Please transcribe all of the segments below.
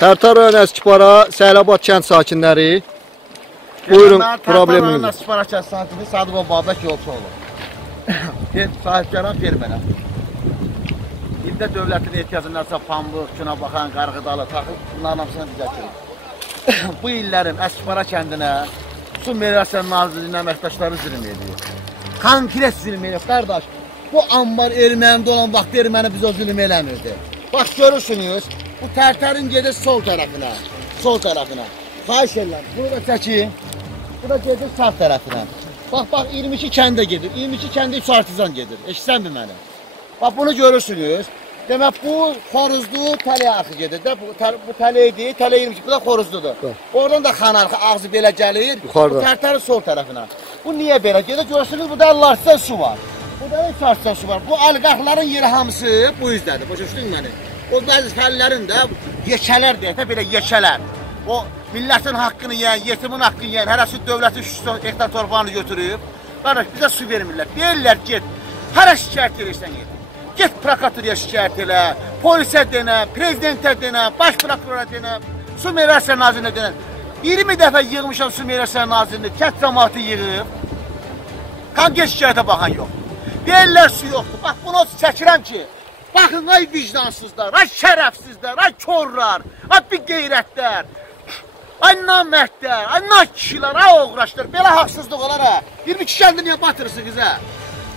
Tərtər rayon Əskipara, Səhlabad kənd sakinləri. Buyurun, probleminiz. Tərtər rayon Əskipara kənd sakini Sadıqov Babək Yolçuoğlu. Sahibkaran fermerə. İldə dövlətin ehtiyacınlarsa pambıq, günə baxan, qarğıdalı, taxıl, bunların hamısını bizə kirir. Bu illərin Əskipara kəndinə Su Meliorasiya Nazirliyinin əməkdaşları zülm edir. Konkret zülm edir, qardaş. Bu ambar ermənində olan vaxt erməni biz o zülm eləmirdi. Bax, görürsünüz, bu tərtərin gedir sol tərəfinə. Sol tərəfinə. Xahiş edirəm, bunu da çəkin. Bu da gedir sağ tərəfinə. Bax, 22 kəndə gedir. 22 kəndə 3 artizan gedir. Eşitsənmi məni? Bax, bunu görürsünüz. Demək, bu xoruzlu tələyə axı gedir. Bu tələydir, tələ 22, bu da xoruzludur. Oradan da xan ağzı belə gəlir. Bu tərtərin sol tərəfinə. Bu niyə belə gedir? Görürsünüz, burada larsa su var. Burada da sarsa su var. Bu aliqaxların yeri hamısı bu yüzdədir. Başa düşdün məni? O bəzi fəllərin də yekələr deyək də, belə yekələr. O millətin haqqını yiyən, yetimin haqqını yiyən, hərəsi dövlətin 300 hektar torpağını götürüb. Qardaş, bizə su vermirlər. Deyirlər, get, hərə şikayət edirsən get. Get prokuraturaya şikayət elə, polisə denə, prezidentə denə, baş prokurora denə, Su Meliorasiya Nazirinə denə. 20 dəfə yığmışam Su Meliorasiya Nazirini, kənd cəmaatı yığıb. Qanqə şikayətə baxan yox. Deyirlər, su yoxdur. Bax, bunu çəkirəm ki, baxın, ay vicdansızlar, ay şərəfsizlər, ay korlar, ay bir qeyrətlər, ay namərdlər, ay nakişilər, ay oğraşlar. Belə haqsızlıq olar ha. 22 kəndi niyə batırırsınız ha?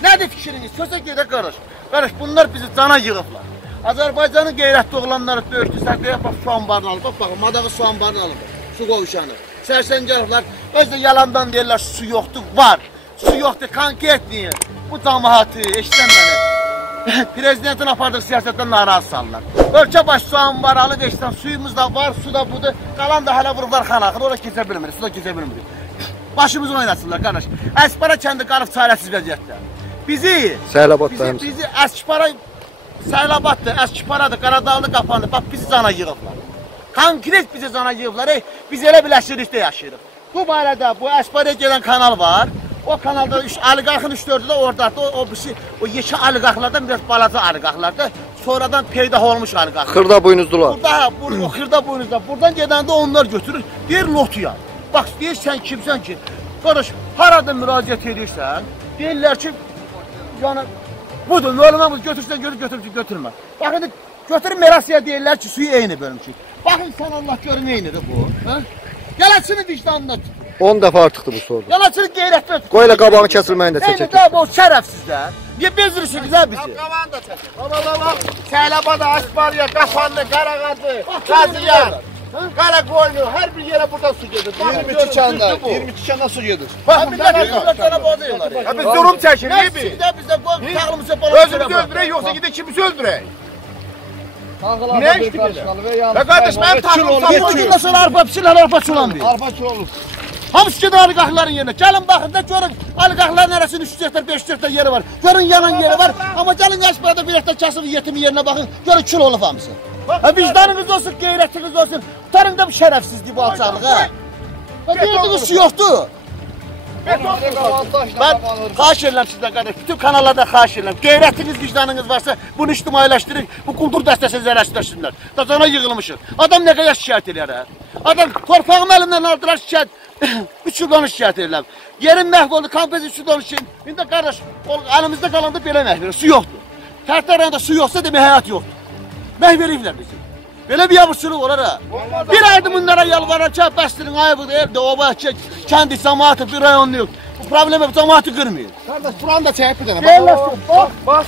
Nədir fikriniz? Sözə gedə qarış. Qarış, bunlar bizi cana yığıblar. Azərbaycanın qeyrətli oğlanları döyüşdü, səqləyə bax, su ambarını alıb, baxın, madağı su ambarını alıb, su qovuşanı. Sərsəngərlər, özdə yalandan deyirlər, su yoxdur, var. Su yoxdur, konkretliyi. Bu cəmaatı, eşitən məni, prezidentin apardığı siyasətdən narazı salırlar. Ölkə baş su ambarı alıb, eşitən, suyumuz da var, su da budur, qalan da hələ vurublar xan axır, orada keçə bilmirik, su da keçə bilmirik. Başımızı oynasınlar, qardaş. Əskipara kəndi qalıb çarəsiz vəziyyətdə. Bizi Əskipara, Səhlabaddır, Əskiparadır, Qaradağlı qapandı, bax, bizi cana yığıblar. Konkret bizi cana yığıblar, biz elə biləşirlikdə yaşayırıq. Bu barədə, bu Əskiparaya gedən kanal var. O kanalda aliqaxın 3-4'ü də oradadır. O yekə aliqaxlardan biraz balaca aliqaxlardır. Sonradan peydah olmuş aliqaxlar. Xırda buynuzdular. O xırda buynuzlar. Buradan gedəndə onlar götürür. Deyir lotuya. Bax, deyir sən kimsən ki? Qardaş, harada müraciət edirsən? Deyirlər ki, yəni, budur, müəllimə götürsən, götürmə. Baxın, götürün Merasiya deyirlər ki, suyu eyni bölmüşük. Baxın, sən Allah görün eynidir bu. Yalaçının vicdanında tut. 10 dəfə artıqdır bu soru. Yalaçının qeyrətlə tut. Qoy elə qabağını kəsilməyini də çəkək. Eyni də bu şərəfsizlər. Niyə bezirirsiniz ha bizi? Qabağını da çəkək. Səhlabada, Əskipara, Qapanlı, Qarağadı, Qazıyan, Qaraqoynu, hər bir yerə buradan su gedir. 22 kəndə su gedir. Bax, millətlərə bozuyurlar. Biz durum çəkirik biz. Bizdə tağlımızı falan özümüzü öldürək, yoxsa gidək kimisi öldürək. Ne işti belə? Ya qardaş, mənim tağlım saçılır. Sonra arpa pişirlər, arpa çulan deyir. Arpa çulanır. Hamısı gedir aliqaxların yerinə. Gəlin baxın da görün, aliqaxların arasının 3 hektar, 5 hektar yeri var. Görün yanan yeri var. Amma gəlin Əskipara bir hektar kasıb yetimin yerinə baxın. Görün kül olub hamısı. Vicdanınız olsun, qeyrətiniz olsun. Tutarın da bu şərəfsizliyi, bu alçaqlığa. Deyirdiniz su yoxdur. Ben xahiş edirəm sizdən qardaş, bütün kanallarda xahiş edirəm. Qeyrətiniz, vicdanınız varsa bunu ictimailəşdirin, bu kultur dəstəsi zərəşdirsinlər. Dacana yığılmışıq. Adam nə qədər şikayət edir ha? Adam torpağım əlimdən aldılar şikayət, 3 yıl onu şikayət edirəm. Yerim məhv oldu, kampez 3 yıl onu şikayət. İndi qardaş, əlimizdə qalanda belə məhv verir, su yoxdur. Tərtər rayonunda su yoxsa demək həyat yoxdur. Məhv veriblər bizi. Belə bir yavuşçuluq olar ha. Bir aydır bunlara yalvarar ki, bəstirin ayıbıdır, evdə, oba, kəndi cəmaatı, bir rayonlu yox. Bu problemi cəmaatı qırmıyor. Qardaş, buranı da çəkib bir dənə. Bax.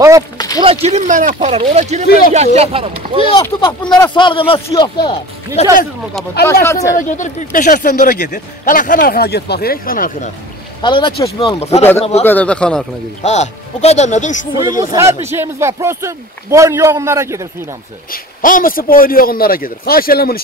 Bax, bura girin mənə aparar, ora girin mən yaparım. Su yoxdur, bax bunlara salgına su yoxdur ha. Neçəsiz bu qabın? Daşlar sonra gedir, 5 ərsəndə ora gedir. Hələ xan arxına get baxıyıq, xan arxına. Hələ da keçmək olmaz. Bu qədər də xan arxına gedir. Ha, bu qədər nədir? 3000 suyumuz, hər bir şeyimiz var. Prosto boyun yoğunlara gedir suyun hamısı. Hamısı boyun yoğunlara gedir. Xahiş edirəm bunu